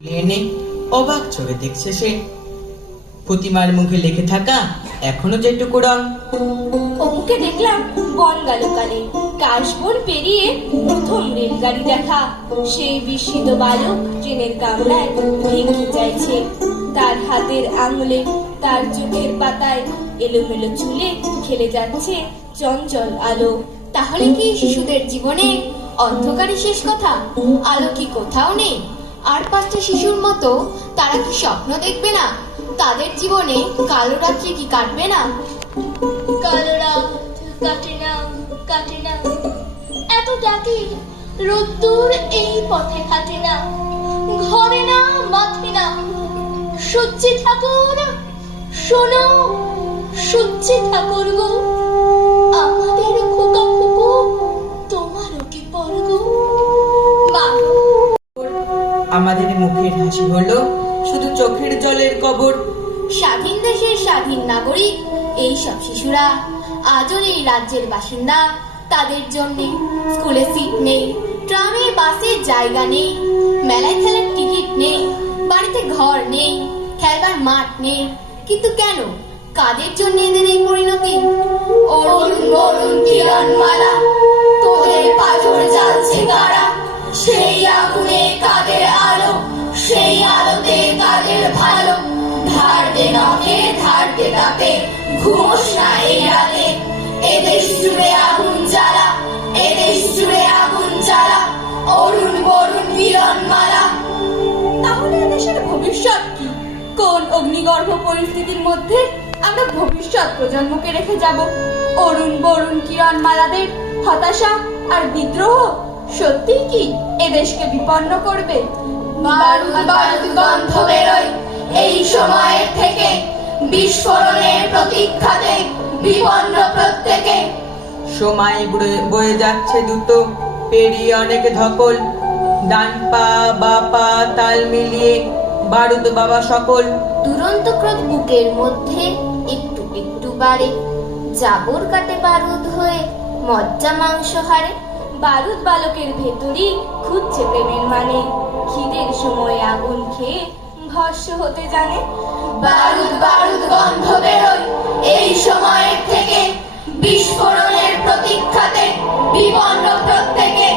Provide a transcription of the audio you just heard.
এনে অবাক চোখে দেখছে সে প্রতিমার মুখে লেখে থাকা এখনো যেটুকু রং। অমুকে দেখলাম বনগালকালে কাশবন পেরিয়ে প্রথম রেলগাড়ি দেখা। সেই বিস্মিত বালক ট্রেনের কামরায় ভেঙে যাইছে। তার হাতের আঙুলে, তার চোখের পাতায় এলোমেলো চুলে খেলে যাচ্ছে চঞ্চল আলো। তাহলে কি শিশুদের জীবনে অন্ধকারই শেষ কথা? আলো কি কোথাও নেই? আর পাঁচটা শিশুর মতো তারা কি স্বপ্ন দেখবে না? তাদের জীবনে কালো রাত্রি কি কাটবে না? কালো রাত কাটে না, কাটে না, এত ডাকি রোদ্দুর এই পথে কাটে না, ঘরে না, মাঠে না। সূর্যি ঠাকুর শোনো, সূর্যি ঠাকুর গো, আমাদের খোকা খুকু তোমারও কি পর গো? মা, আমাদের মুখের হাসি হলো শুধু চোখের জলের কবর। স্বাধীন দেশের স্বাধীন নাগরিক এই সব শিশুরা আজও এই রাজ্যের বাসিন্দা। তাদের জন্য স্কুলে সিট নেই, ট্রামে বাসে জায়গা নেই, মেলায় খেলার টিকিট নেই, বাড়িতে ঘর নেই, খেলবার মাঠ নেই। কিন্তু কেন, কাদের জন্য এদের এই পরিণতি? অরুণ বরুণ কিরণমালা, তোদের পাথর জ্বালছে কারা? সেই আগুনে কাদের আলো, সেই আলোতে কাদের ভালো? ধারতে নখে ধারতে তাতে ঘুমোস না এই রাতে। এদেশ জুড়ে আগুন জ্বালা, এদেশ জুড়ে আগুন জ্বালা, অরুণ বরুণ কিরণমালা। তাহলে দেশের ভবিষ্যৎ কি? কোন অগ্নিগর্ভ পরিস্থিতির মধ্যে আমরা ভবিষ্যৎ প্রজন্মকে রেখে যাব? অরুণ বরুণ কিরণমালাদের হতাশা আর বিদ্রোহ সত্যি কি এদেশকে বিপন্ন করবে? বারুদ বারুদ গন্ধ বেরোয় এই সময়ের থেকে, বিস্ফোরণের প্রতীক্ষাতে বিপন্ন প্রত্যেকে। সময় বয়ে যাচ্ছে দ্রুত, পেরিয়ে অনেক ধকল, ডান পা বা পা তাল মিলিয়ে বারুদ বাবা সকল। দুরন্ত ক্রোধ বুকের মধ্যে একটু একটু বাড়ে, জাবর কাটে বারুদ হয়ে মজ্জা মাংস হারে। বারুদ বালকের ভেতরই খুঁজছে প্রেমের মানে, খিদের সময় আগুন খেয়ে ভস্য হতে জানে। বারুদ বারুদ গন্ধ বেরোয় এই সময়ের থেকে, বিস্ফোরণের প্রতীক্ষাতে বিপন্ন প্রত্যেকে।